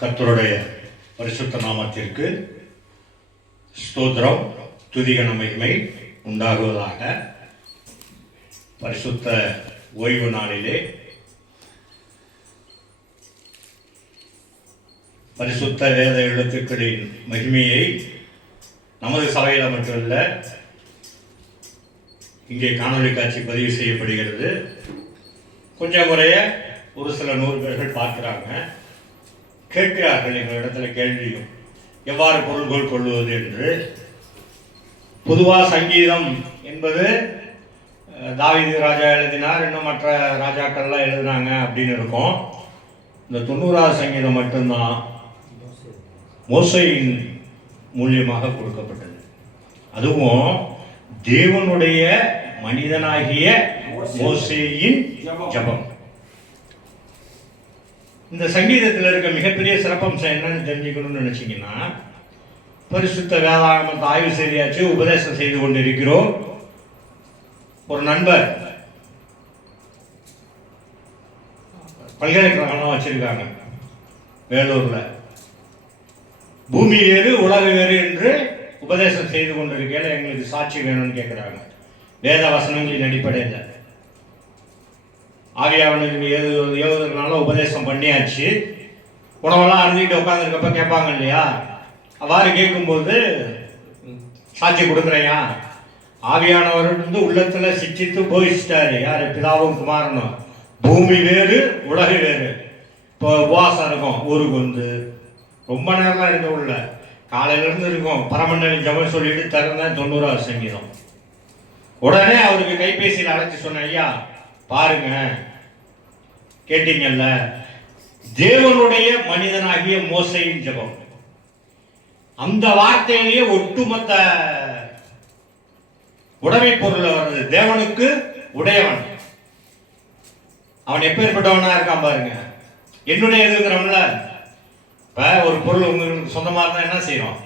கர்த்தருடைய பரிசுத்த நாமத்திற்கு ஸ்தோத்திரம், துதிகன மகிமை உண்டாகுவதாக. பரிசுத்த ஓய்வு நாளிலே பரிசுத்த வேத எழுத்துக்களின் மகிமையை நமது சபையில் மட்டுமல்ல, இங்கே காணொலி காட்சி பதிவு செய்யப்படுகிறது. கொஞ்சம் முறைய ஒரு சில 100 பேர்கள் பார்க்கிறாங்க, கேட்கிறார்கள் எங்கள் இடத்துல கேள்வியும், எவ்வாறு பொருள்கோள் கொள்வது என்று. பொதுவாக சங்கீதம் என்பது தாவீது ராஜா எழுதினார், இன்னும் மற்ற ராஜாக்கள்லாம் எழுதினாங்க அப்படின்னு இருக்கும். இந்த 90வது சங்கீதம் மட்டும்தான் மோசேயின் மூலியமாக கொடுக்கப்பட்டது. அதுவும் தேவனுடைய மனிதனாகிய மோசேயின் ஜெபம். இந்த சங்கீதத்தில் இருக்க மிகப்பெரிய சிறப்பம்சம் என்னன்னு தெரிஞ்சுக்கணும்னு நினைச்சீங்கன்னா, பரிசுத்த வேதாகமத்தை ஆய்வு செய்யாச்சு, உபதேசம் செய்து கொண்டிருக்கிறோம். ஒரு நண்பர் பல்கலைக்கழகம்லாம் வச்சிருக்காங்க வேலூர்ல. பூமி வேறு உலக வேறு என்று உபதேசம் செய்து கொண்டிருக்கையில எங்களுக்கு சாட்சி வேணும்னு கேட்குறாங்க. வேத வசனங்களின் அடிப்படையில் ஆவியானவனுக்கு ஏவுதனால உபதேசம் பண்ணியாச்சு. உணவெல்லாம் அருந்திட்டு உட்காந்துருக்கப்ப கேட்பாங்க இல்லையா, அவ்வாறு கேட்கும்போது சாட்சி கொடுக்குறையா, ஆவியானவர் வந்து உள்ளத்துல சிச்சித்து போயிச்சிட்டாரு. யாரு? பிதாவும் குமாரனும். பூமி வேறு உலக வேறு. இப்போ உபவாசம் இருக்கும், ஊருக்கு வந்து ரொம்ப நேரம்லாம் இருக்க உள்ள, காலையிலேருந்து இருக்கும். பரமண்டலி ஜபம் சொல்லிட்டு திறந்தேன் 90வது சங்கீதம். உடனே அவருக்கு கைபேசியில் அழைச்சி சொன்னேன், ஐயா பாருங்க, கேட்டீங்கல்ல, தேவனுடைய மனிதனாகிய மோசேயின் ஜெபம். அந்த வார்த்தையிலேயே ஒட்டுமொத்த உடைமை பொருள் வருது. தேவனுக்கு உடையவன், அவன் எப்பேற்பட்டவனா இருக்கான் பாருங்க. என்னுடைய எதுங்கிறோம்ல, இப்போ ஒரு பொருள் உங்களுக்கு சொந்தமாக இருந்தால் என்ன செய்யணும்?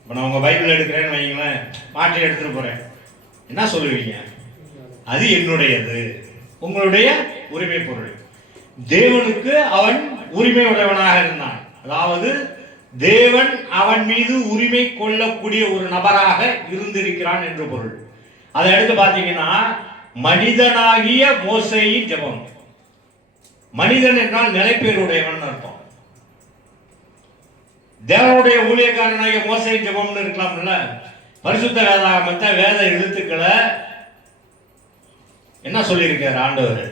இப்போ நான் உங்கள் பைபிள் எடுக்கிறேன்னு வைங்களேன், மாற்றி எடுத்துகிட்டு போகிறேன், என்ன சொல்லுவீங்க? அது என்னுடையது, உங்களுடைய உரிமை பொருள். தேவனுக்கு அவன் உரிமை உடையவனாக இருந்தான். அதாவது தேவன் அவன் மீது உரிமை கொள்ளக்கூடிய ஒரு நபராக இருந்திருக்கிறான் என்று பொருள். அதை எடுத்து பார்த்தீங்கன்னா, மனிதனாகிய மோசேயின் ஜெபம். மனிதன் என்றால் நிலைப்பேருடையவன் அர்த்தம். தேவனுடைய ஊழியக்காரனாகிய மோசேயின் ஜெபம்னு இருக்கலாம்ல. பரிசுத்த வேதாகமத்தை வேத எழுத்துக்களை என்ன சொல்லியிருக்காரு ஆண்டவர்?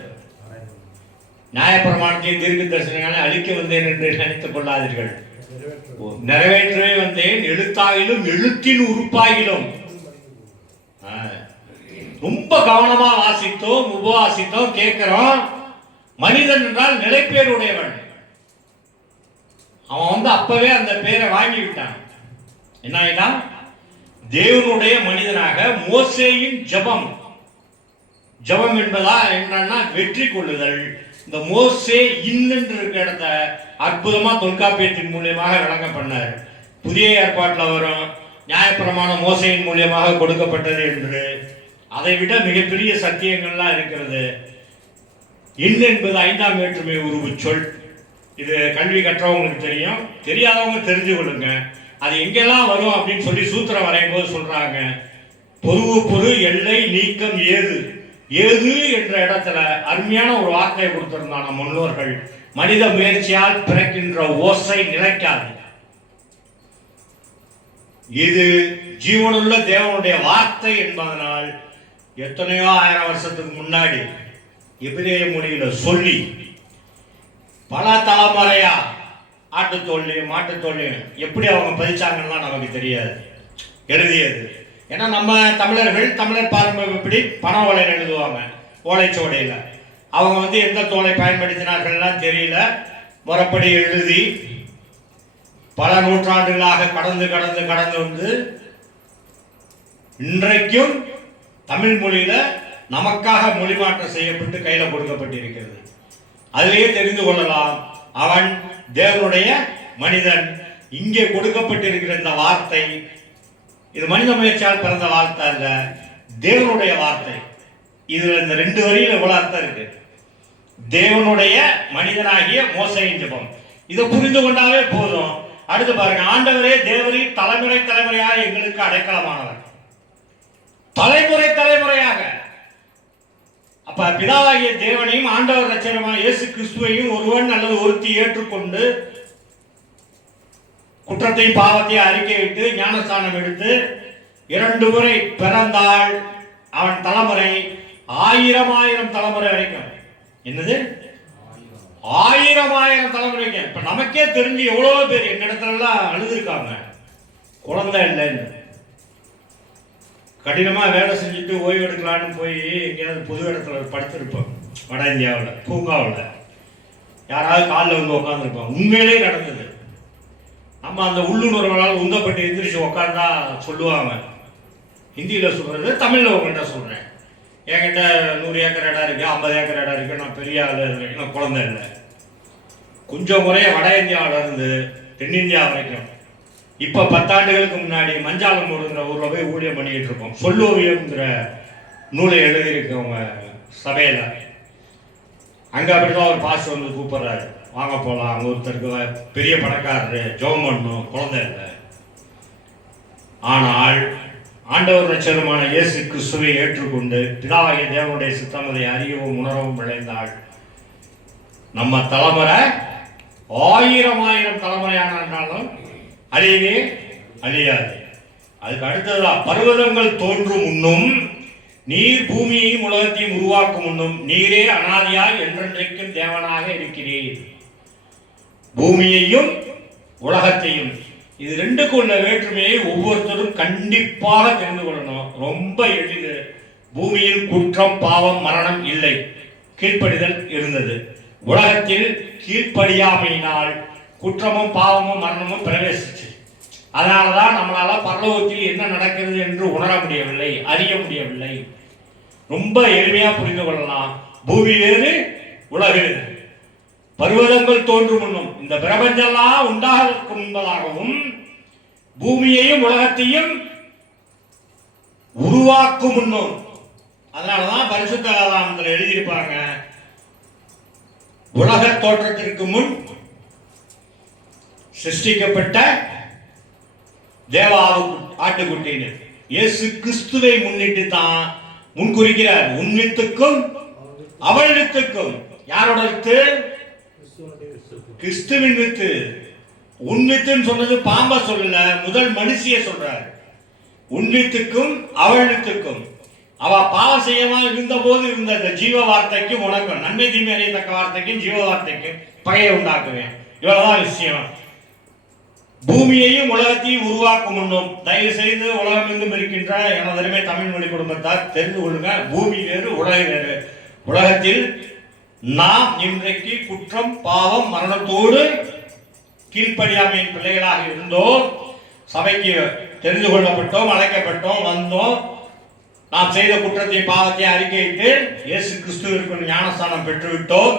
நியாயப்பிரமாணத்தையும் தீர்க்க தரிசனங்களை அழிக்க வந்தேன் என்று நினைத்துக் கொள்ளாதீர்கள், நிறைவேற்றவே வந்தேன், எழுத்தாகிலும் எழுத்தின் உறுப்பாகிலும். ரொம்ப கவனமா வாசித்தோம், உபவாசித்தோம், கேட்கிறோம். மனிதன் என்றால் நிலைப்பேருடையவன். அவன் வந்து அப்பவே அந்த பேரை வாங்கி விட்டான். என்ன ஆயிட்டான்? தேவனுடைய மனிதனாக மோசேயின் ஜெபம். ஜெபம் என்பதா என்னன்னா வெற்றி கொள்ளுதல். இந்த மோசே இன்னென்று இருக்கிற இடத்த அற்புதமா தொல்காப்பியத்தின் மூலியமாக விளங்க பண்ணார். புதிய ஏற்பாட்டில் வரும் நியாயப்பிரமாணம் மோசையின் மூலியமாக கொடுக்கப்பட்டது என்று. அதை விட மிகப்பெரிய சத்தியங்கள்லாம் இருக்கிறது. இன் என்பது 5ஆம் வேற்றுமை உருவு சொல். இது கல்வி கற்றவங்களுக்கு தெரியும், தெரியாதவங்க தெரிஞ்சு கொள்ளுங்க. அது எங்கெல்லாம் வரும் அப்படின்னு சொல்லி சூத்திரம் வரையும் போது சொல்றாங்க, பொதுவு பொரு எல்லை நீக்கம் ஏது. ஏது என்ற இடத்துல அருமையான ஒரு வார்த்தையை கொடுத்திருந்தாங்க முன்னோர்கள். மனித முயற்சியால் பிறக்கின்ற ஓசை நிலைக்காது. இது ஜீவனுள்ள தேவனுடைய வார்த்தை என்பதனால் எத்தனையோ 1000 வருஷத்துக்கு முன்னாடி எபிரேய மொழியில சொல்லி பல தலைமுறையா ஆட்டுத்தோல்லையும் மாட்டுத்தோல்லையும் எப்படி அவங்க பதிச்சாங்கன்னா நமக்கு தெரியாது, எழுதியது. ஏன்னா நம்ம தமிழர் பாரம்பரியப்படி பனை ஓலையில் எழுதுவாங்க, ஓலைச்சோடையில். அவங்க வந்து எந்த தோலை பயன்படுத்தினார்கள்லாம் தெரியல, முறைப்படி எழுதி பல நூற்றாண்டுகளாக கடந்து வந்து இன்றைக்கும் தமிழ் மொழியில நமக்காக மொழிமாற்றம் செய்யப்பட்டு கையில கொடுக்கப்பட்டிருக்கிறது. அதிலேயே தெரிந்து கொள்ளலாம், அவன் தேவனுடைய மனிதன். இங்கே கொடுக்கப்பட்டிருக்கிற இந்த வார்த்தை, இது மனித முயற்சியால் பிறந்த வார்த்தை அல்ல, தேவனுடைய வார்த்தை. இதுல இந்த 2 வரியில இவ்வளவு அர்த்தம் இருக்கு. தேவனுடைய மனிதனாகிய மோசேயின் ஜெபம். இதை புரிந்து கொண்டாவே போதும். அடுத்து பாருங்க, ஆண்டவரே தேவரே தலைமுறை தலைமுறையாக எங்களுக்கு அடைக்கலமானவர். தலைமுறை தலைமுறையாக. அப்ப பிதாவாகிய தேவனையும் ஆண்டவர் இரட்சகருமான இயேசு கிறிஸ்துவையும் ஒருவன் அல்லது ஒருத்தி ஏற்றுக்கொண்டு குற்றத்தையும் பாவத்தையும் அறிக்கையிட்டு ஞானஸ்தானம் எடுத்து 2 முறை பிறந்தால் அவன் தலைமுறை 1000 தலைமுறை வரைக்கும். என்னது? 1000 தலைமுறைக்கு. இப்ப நமக்கே தெரிஞ்சு எவ்வளவு பேர் என்னிடத்துல எல்லாம் அழுதுருக்காங்க, குழந்தை இல்லைன்னு. கடினமா வேலை செஞ்சுட்டு ஓய்வு எடுக்கலான்னு போய் எங்கேயாவது பொது இடத்துல படுத்திருப்போம். வட இந்தியாவில் பூங்காவில் யாராவது காலில் வந்து உட்காந்துருப்பாங்க. உண்மையிலே நடந்தது. நம்ம அந்த உள்ளுணர்வுகளால் உந்தப்பட்டு எந்திரிச்சு உட்காந்தா சொல்லுவாங்க. ஹிந்தியில் சொல்றது, தமிழில் உங்கள்கிட்ட சொல்றேன். என்கிட்ட 100 ஏக்கர் இடம் இருக்கு, 50 ஏக்கர் இடம் இருக்கு, நான் பெரிய ஆள் இருக்கு, நான் குழந்தை இல்லை. கொஞ்சம் முறைய வட இந்தியாவில இருந்து தென்னிந்தியா வரைக்கும் இப்ப 10 ஆண்டுகளுக்கு முன்னாடி மஞ்சாலமூருங்கிற ஊர்ல போய் ஊழியம் பண்ணிக்கிட்டு இருக்கோம். சொல்லோவியம்ங்கிற நூலை எழுதியிருக்கவங்க சபையில. அங்க அப்படிதான் ஒரு பாஸ்டர் வந்து கூப்பிடுறாரு, வாங்க போலாம், அங்க ஒருத்தருக்கு பெரிய பணக்காரரு, ஜெபம் பண்ணணும், குழந்தை இல்லை. ஆனால் ஆண்டவர் இரட்சகருமான இயேசு கிறிஸ்துவை ஏற்றுக்கொண்டு பிதாவாகிய தேவனுடைய சித்தமதை அறியவும் உணரவும் விளைந்தாள். நம்ம தலைமுறை 1000 தலைமுறையானாலும் அழியவே அழியாது. அதுக்கு அடுத்ததுதான், பர்வதங்கள் தோன்றும் முன்னும் நீர் பூமியையும் உலகத்தையும் உருவாக்கும் முன்னும் நீரே அனாதியாய் என்றென்றைக்கும் தேவனாக இருக்கிறீர். பூமியையும் உலகத்தையும், இது ரெண்டுக்கும் உள்ள வேற்றுமையை ஒவ்வொருத்தரும் கண்டிப்பாக தெரிந்து கொள்ளணும். ரொம்ப எளிது. பூமியில் குற்றம், பாவம், மரணம் இல்லை, கீழ்ப்படிதல் இருந்தது. உலகத்தில் கீழ்ப்படியாமையினால் குற்றமும் பாவமும் மரணமும் பிரவேசிச்சு. அதனாலதான் நம்மளால பரலோகத்தில் என்ன நடக்கிறது என்று உணர முடியவில்லை, அறிய முடியவில்லை. ரொம்ப எளிமையா புரிந்து கொள்ளலாம். பூமி வேறு, உலகு வேறு. பர்வதங்கள் தோன்றும் முன்னும், இந்த பிரபஞ்செல்லாம் உண்டாவதற்கு முன்பதாகவும் பூமியையும் உலகத்தையும் உருவாக்கும் முன்னும். அதனாலதான் பரிசுத்த வேதாகமத்தில் எழுதியிருப்பாங்க, உலக தோற்றத்திற்கு முன் சிருஷ்டிக்கப்பட்ட தேவ ஆட்டுக்குட்டின்னு இயேசு கிறிஸ்துவை முன்னிட்டு தான் முன்குறிக்கிறார். உன் வித்துக்கும் அவள் வித்துக்கும். யாரோட வித்து? கிறிஸ்துவின் வித்து. உன் வித்துன்னு சொன்னது பாம்பா சொல்லல, முதல் மனுஷிய சொல்றார். உன் வித்துக்கும் அவள் வித்துக்கும். அவ பாவம் செய்யாம இருந்த போது இருந்த அந்த ஜீவ வார்த்தைக்கும் உனக்கும், நன்மை தீமை அறியத்தக்க வார்த்தைக்கும் ஜீவ வார்த்தைக்கும் பகையை உண்டாக்குவேன். இவ்வளவுதான் விஷயம். பூமியையும் உலகத்தையும் உருவாக்கும் முன்னும், தயவு செய்து உலகம் எங்கும் இருக்கின்ற எனதருமை தமிழ் மொழி குடும்பத்தார் தெரிந்து கொள்ளுங்க, பூமி வேறு, உலகம் வேறு. உலகத்தில் நாம் இன்றைக்கு குற்றம், பாவம், மரணத்தோடு கீழ்ப்படியாமையின் பிள்ளைகளாக இருந்தோம். சபைக்கு தெரிந்து கொள்ளப்பட்டோம், அழைக்கப்பட்டோம், வந்தோம். நாம் செய்த குற்றத்தை பாவத்தை அறிக்கையிட்டு இயேசு கிறிஸ்துவிற்கு ஞானஸ்தானம் பெற்றுவிட்டோம்.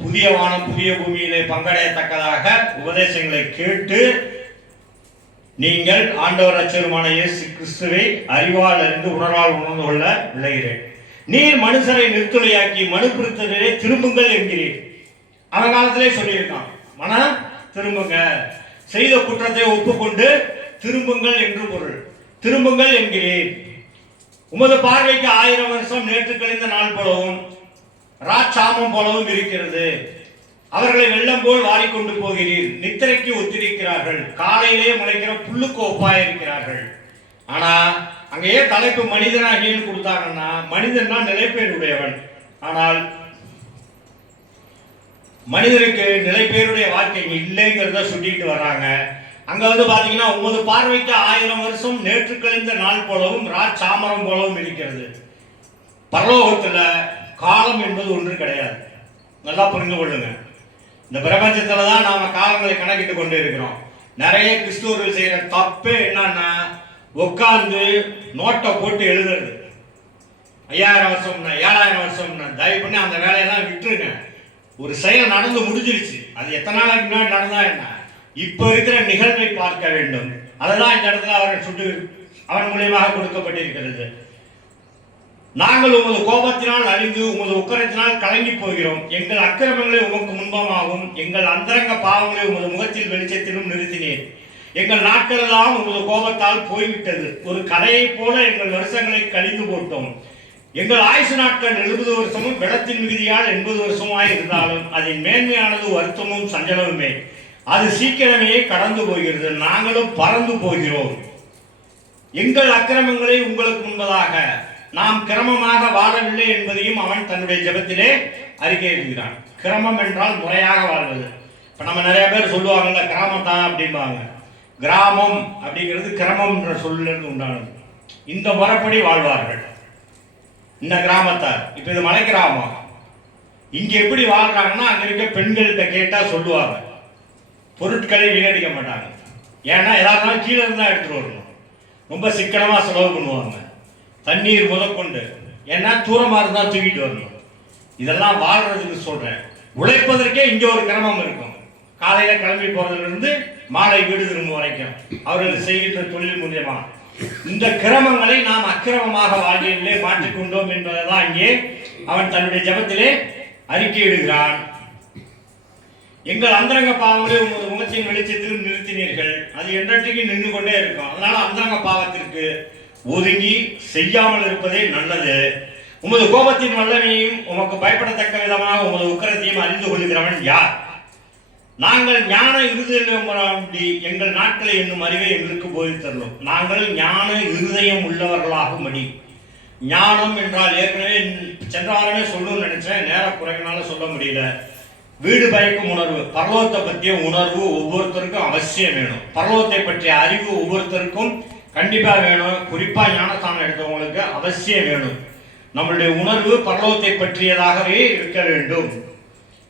புதிய வானம் புதிய பூமியிலே பங்கடையத்தக்கதாக உபதேசங்களை கேட்டு நீங்கள் ஆண்டவர் இரட்சகருமான இயேசு கிறிஸ்துவை அறிவால் அறிந்து உணர்வால் உணர்ந்து கொள்ள விளைகிறேன். நீர் மனுஷரை நிறுத்துளையாக்கி மனுபுரித்ததிலே திரும்புங்கள் என்கிறீர். அவன் காலத்திலே சொல்லியிருக்கான், மனம் திரும்புங்க, செய்த குற்றத்தை ஒப்புக்கொண்டு திரும்புங்கள் என்று பொருள். திரும்புங்கள் என்கிறீர். உமது பார்வைக்கு 1000 வருஷம் நேற்று கழிந்த நாள் போலவும் ராட்சாமம் போலவும் இருக்கிறது. அவர்களை வெள்ளம் போல் வாரிக்கொண்டு போகிறீர். நித்திரைக்கு ஒத்திருக்கிறார்கள், காலையிலே முளைக்கிற புல்லுக்கு ஒப்பாயிருக்கிறார்கள். ஆனா அங்கேயே தலைப்பு மனிதனாகின்னு கொடுத்தாங்கன்னா, மனிதன்னா நிலைப்பேருடையவன். ஆனால் மனிதனுக்கு நிலைப்பேருடைய வாழ்க்கை இல்லைங்கிறத சொல்லிட்டு வர்றாங்க. அங்க வந்து பாத்தீங்கன்னா, உமது பார்வைக்கு 1000 வருஷம் நேற்று கழிந்த நாள் போலவும் ராட்சாமரம் போலவும் இருக்கிறது. பரலோகத்துல காலம் என்பது ஒன்று கிடையாது. நல்லா புரிந்து கொள்ளுங்க. இந்த பிரபஞ்சத்துல தான் நாம காலங்களை கணக்கிட்டு கொண்டு இருக்கிறோம். நிறைய கிறிஸ்துவர்கள் செய்யற தப்பே என்னன்னா, உட்கார்ந்து நோட்டை போட்டு எழுதுறது. 5000 வருஷம்னா 7000 வருஷம்னா தயவு பண்ணி அந்த வேலையெல்லாம் விட்டுருங்க. ஒரு செயல் நடந்து முடிஞ்சிருச்சு, அது எத்தனை நாளைக்கு முன்னாடி நடந்தா என்ன, இப்ப இருக்கிற நிகழ்வை பார்க்க வேண்டும். அதுதான் இந்த இடத்துல அவன் மூலியமாக கொடுக்கப்பட்டிருக்கிறது. நாங்கள் உமது கோபத்தினால் அழிந்து உமது உக்கரத்தினால் கலங்கி போகிறோம். எங்கள் அக்கிரமங்களை உமக்கு முன்பமாகவும் எங்கள் அந்தரங்க பாவங்களை உமது முகத்தில் வெளிச்சத்திலும் நிறுத்தினேன். எங்கள் நாட்கள் எல்லாம் உமது கோபத்தால் போய்விட்டது. ஒரு கதையைப் போல எங்கள் வருஷங்களை கழிந்து போட்டோம். எங்கள் ஆயுசு நாட்கள் 70 வருஷமும் வெள்ளத்தின் மிகுதியால் 80 வருஷமாய் இருந்தாலும் அதன் மேன்மையானது வருத்தமும் சஞ்சலமுமே. அது சீக்கிரமே கடந்து போகிறது, நாங்களும் பறந்து போகிறோம். எங்கள் அக்கிரமங்களை உங்களுக்கு முன்பதாக நாம் கிரமமாக வாழவில்லை என்பதையும் அவன் தன்னுடைய ஜெபத்திலே அறிக்கை எழுதுகிறான். கிரமம் என்றால் முறையாக வாழ்வது. இப்ப நம்ம நிறைய பேர் சொல்லுவாங்கல்ல, கிராமத்தான் அப்படிம்பாங்க. கிராமம் அப்படிங்கிறது கிரமம் என்ற சொல்லிலிருந்து உண்டானது. இந்த முறைப்படி வாழ்வார்கள் இந்த கிராமத்தார். இப்ப இது மலை கிராமம். இங்க எப்படி வாழ்றாங்கன்னா, அங்க இருக்க பெண்கள்கிட்ட கேட்டா சொல்லுவாங்க, பொருட்களை வீணடிக்க மாட்டாங்க. ஏன்னா எல்லாருனாலும் கீழே இருந்தா எடுத்துட்டு வரணும். ரொம்ப சிக்கனமா செலவு பண்ணுவாங்க, தண்ணீர் முதற்கொண்டு. ஏன்னா தூரமா இருந்தா தூக்கிட்டு வரணும். இதெல்லாம் வாழ்றதுக்கு சொல்றேன். உழைப்பதற்கே இங்க ஒரு கிரமம் இருக்கும். காலையில கிளம்பி போறதுல இருந்து மாலை வீடு திரும்ப வரைக்கும் அவர்கள் செய்கின்ற தொழில் மூலியமா இந்த கிரமங்களை நாம் அக்கிரமமாக வாழ்க்கையிலே மாற்றிக்கொண்டோம் என்பதைதான் இங்கே அவன் தன்னுடைய ஜெபத்திலே அறிக்கையிடுகிறான். எங்கள் அந்தரங்க பாவங்களை உமது முகத்தின் வெளிச்சத்தில் நிறுத்தினீர்கள். அது என்றைக்கு நின்று கொண்டே இருக்கும். அதனால அந்தரங்க பாவத்திற்கு ஒதுங்கி செய்யாமல் இருப்பதே நல்லது. உமது கோபத்தின் வல்லமையும் உமக்கு பயப்படத்தக்க விதமாக உமது உக்கரத்தையும் அறிந்து கொள்கிறவன் யார்? நாங்கள் ஞான இருதயம் எங்கள் நாட்களை என்னும் அறிவை எங்களுக்கு போதித்தரலும். நாங்கள் ஞான இருதயம் உள்ளவர்களாகும்படி. ஞானம் என்றால் ஏற்கனவே சென்ற வாரமே சொல்லணும்னு நினைச்சேன், நேர குறைகளால சொல்ல முடியல. வீடு பயக்கும் உணர்வு, பரலோகத்தை பற்றிய உணர்வு ஒவ்வொருத்தருக்கும் அவசியம் வேணும். பரலோகத்தை பற்றிய அறிவு ஒவ்வொருத்தருக்கும் கண்டிப்பா வேணும். குறிப்பா ஞானஸ்தானம் எடுத்தவங்களுக்கு அவசியம் வேணும். நம்மளுடைய உணர்வு பரலோகத்தை பற்றியதாகவே இருக்க வேண்டும்.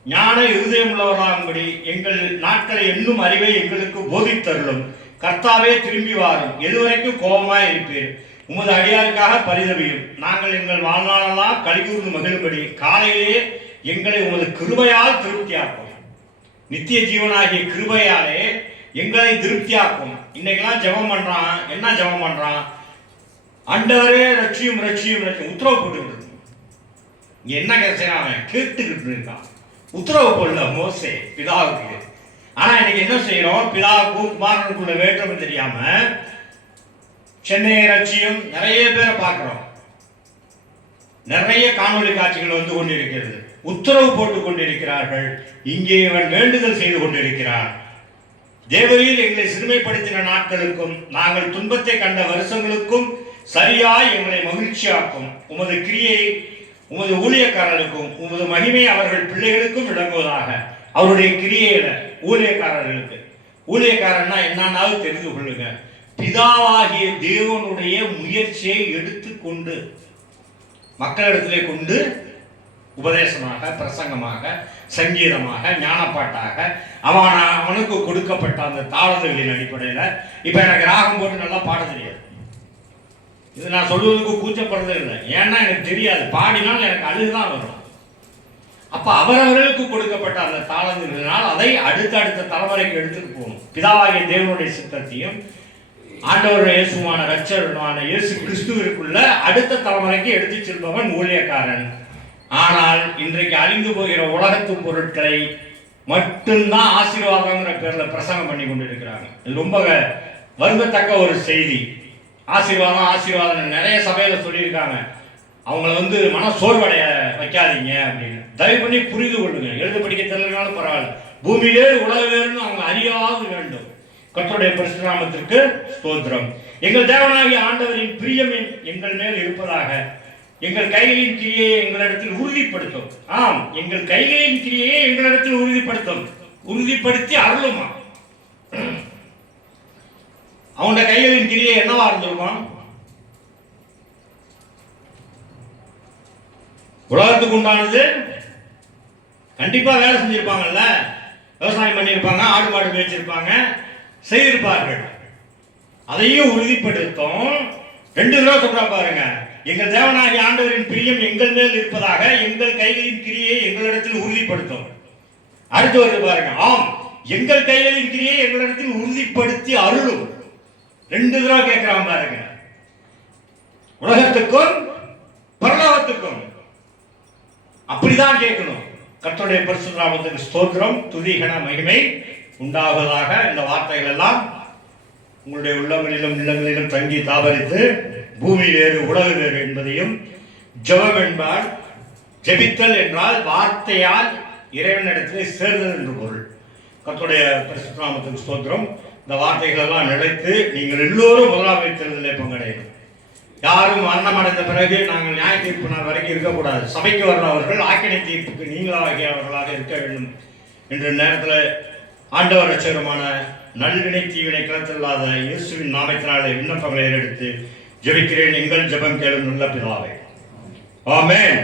ஞான இருதயம் உள்ளவராகும்படி எங்கள் நாட்களை என்னும் அறிவை எங்களுக்கு போதித்தருளும். கர்த்தாவே திரும்பி வாரும். எதுவரைக்கும் கோபமாய் இருப்பீர். உமது அடியாருக்காக பரிதவியும். நாங்கள் எங்கள் வாழ்நாளெல்லாம் கலிகூர்ந்து மகிழும்படி காலையிலேயே எங்களை உமது கிருபையால் திருப்தியாக்கும். நித்திய ஜீவனாகிய கிருபையாலே எங்களை திருப்தியாக்கும். இன்னைக்கெல்லாம் ஜெபம் பண்றான். என்ன ஜெபம் பண்றான்? ஆண்டவரே ரட்சியும் ரட்சியும் ரட்சியும் உத்தரவு போட்டுக்கிட்டு இங்க என்ன கேட்கிறான்? அவன் கேட்டுக்கிட்டு இருக்கான். உத்தரவு போடல மோசே பிதாவுக்கு. ஆனா இன்னைக்கு என்ன செய்யறோம்? பிதாவுக்கும் குமாரனுக்குள்ள வேற்றுமை தெரியாம சென்னை ரட்சியம் நிறைய பேரை பார்க்கிறோம். நிறைய காணொலி காட்சிகள் வந்து கொண்டிருக்கிறது. உத்தரவு போட்டுக் கொண்டிருக்கிறார்கள். இங்கே இவன் வேண்டுதல் செய்து கொண்டிருக்கிறார். தேவரீர் எங்களை சிறுமைப்படுத்தின நாட்களுக்கும் நாங்கள் துன்பத்தை கண்ட வருஷங்களுக்கும் சரியாய் எங்களை மகிழ்ச்சியாக்கும். உமது கிரியை உமது ஊழியக்காரர்களுக்கும் உமது மகிமை அவர்கள் பிள்ளைகளுக்கும் விளங்குவதாக. அவருடைய கிரியையில ஊழியக்காரர்களுக்கு, ஊழியக்காரன்னா என்னன்னாலும் தெரிந்து கொள்ளுங்க. பிதாவாகிய தேவனுடைய முயற்சியை எடுத்துக்கொண்டு மக்களிடத்திலே கொண்டு உபதேசமாக, பிரசங்கமாக, சங்கீதமாக, ஞானப்பாட்டாக அவனுக்கு கொடுக்கப்பட்ட அந்த தாளந்துகளின் அடிப்படையில். இப்ப எனக்கு ராகம் போட்டு நல்லா பாட தெரியாது. இது நான் சொல்வதற்கு கூச்சப்படுறதே இல்லை. ஏன்னா எனக்கு தெரியாது. பாடினால் எனக்கு அழுதுதான் வரும். அப்ப அவரவர்களுக்கு கொடுக்கப்பட்ட அந்த தாளந்துகளினால் அதை அடுத்த தலைமுறைக்கு எடுத்துட்டு போகணும். பிதாவாகிய தேவனுடைய சித்தத்தையும் ஆண்டவருடைய இயேசுவான ரட்சகருமான இயேசு கிறிஸ்துவிற்குள்ள அடுத்த தலைமுறைக்கு எடுத்து செல்பவன் ஊழியக்காரன். ஆனால் இன்றைக்கு அழிந்து போகிற உலகத்து பொருட்களை மட்டும்தான் ஆசீர்வாதங்கிற பேர்ல பிரசங்கம் பண்ணி கொண்டிருக்கிறாங்க. இது ரொம்ப வருந்தத்தக்க ஒரு செய்தி. ஆசீர்வாதம் ஆசீர்வாதம் நிறைய சபையில சொல்லியிருக்காங்க. அவங்கள வந்து மன சோர்வடைய வைக்காதீங்க அப்படின்னு. தயவு பண்ணி புரிந்து கொள்ளுங்க. எழுத படிக்க தெரியலனாலும் பரவாயில்ல. பூமியிலே உலக வேறுன்னு அவங்க அறியாது வேண்டும். கர்த்தருடைய பரிசுத்த நாமத்திற்கு ஸ்தோத்திரம். எங்கள் தேவனாகிய ஆண்டவரின் பிரியம் எங்கள் மேல் இருப்பதாக. எங்கள் கைகளின் கிரியை எங்களிடத்தில் உறுதிப்படுத்தும். ஆம், எங்கள் கைகளின் கிரியை எங்களிடத்தில் உறுதிப்படுத்தும். உறுதிப்படுத்தி அருளுமா. அவனுடைய கைகளின் கிரியை என்னவா இருந்திருக்கும்? உலகத்துக்கு உண்டானது. கண்டிப்பா வேலை செஞ்சிருப்பாங்கல்ல, விவசாயம் பண்ணியிருப்பாங்க, ஆடு மாடு மேய்ச்சிருப்பாங்க, செய்திருப்பார்கள். அதையும் உறுதிப்படுத்தும். 2 தடவை சொல்றா பாருங்க. எங்கள் தேவனாகிய ஆண்டவரின் பிரியம் எங்கள் மேல் இருப்பதாக. எங்கள் கைகளின் கிரியை எங்களிடத்தில் உறுதிப்படுத்தும். அடுத்து வருது பாருங்க. ஆம், எங்கள் கைகளின் கிரியை எங்களிடத்தில் உறுதிப்படுத்தி அருளும். 2 தடவை கேட்கிறான் பாருங்க. உலகத்துக்கும் பரலோகத்துக்கும் பரலோகத்துக்கும். அப்படிதான் கேட்கணும். கர்த்தருடைய பரிசுத்த நாமத்துக்கு ஸ்தோத்திரம், துதி கன மகிமை உண்டாவதாக. இந்த வார்த்தைகள் எல்லாம் உங்களுடைய உள்ளங்களிலும் இல்லங்களிலும் தங்கி தாபரித்து பூமி வேறு உலகு வேறு என்பதையும், ஜெபம் என்பால் ஜெபித்தல் என்றால் வார்த்தையால் இறைவனிடத்தில் சேர்தல் என்று பொருள். கர்த்தருடைய பரிசுத்த நாமத்துக்கு ஸ்தோத்திரம். இந்த வார்த்தைகள் எல்லாம் நிலைத்து நீங்கள் எல்லோரும் முதலாவது தேர்தலில் பங்கடையணும். யாரும் மரணம் அடைந்த பிறகு நாங்கள் நியாய தீர்ப்பு நாள் வரைக்கும் இருக்கக்கூடாது. சபைக்கு வர்றவர்கள் ஆக்கினை தீர்ப்புக்கு நீங்களாகியவர்களாக இருக்க வேண்டும் என்ற நேரத்தில் ஆண்டவர் ரட்சகருமான நல்வினை தீவினை கிளத்தில்லாத இயேசுவின் நாமத்தினாலே விண்ணப்பங்களை எடுத்து ஜெபிக்கிறேன். எங்கள் ஜெபம் கேளும் நல்ல பிதாவே. ஆமென்.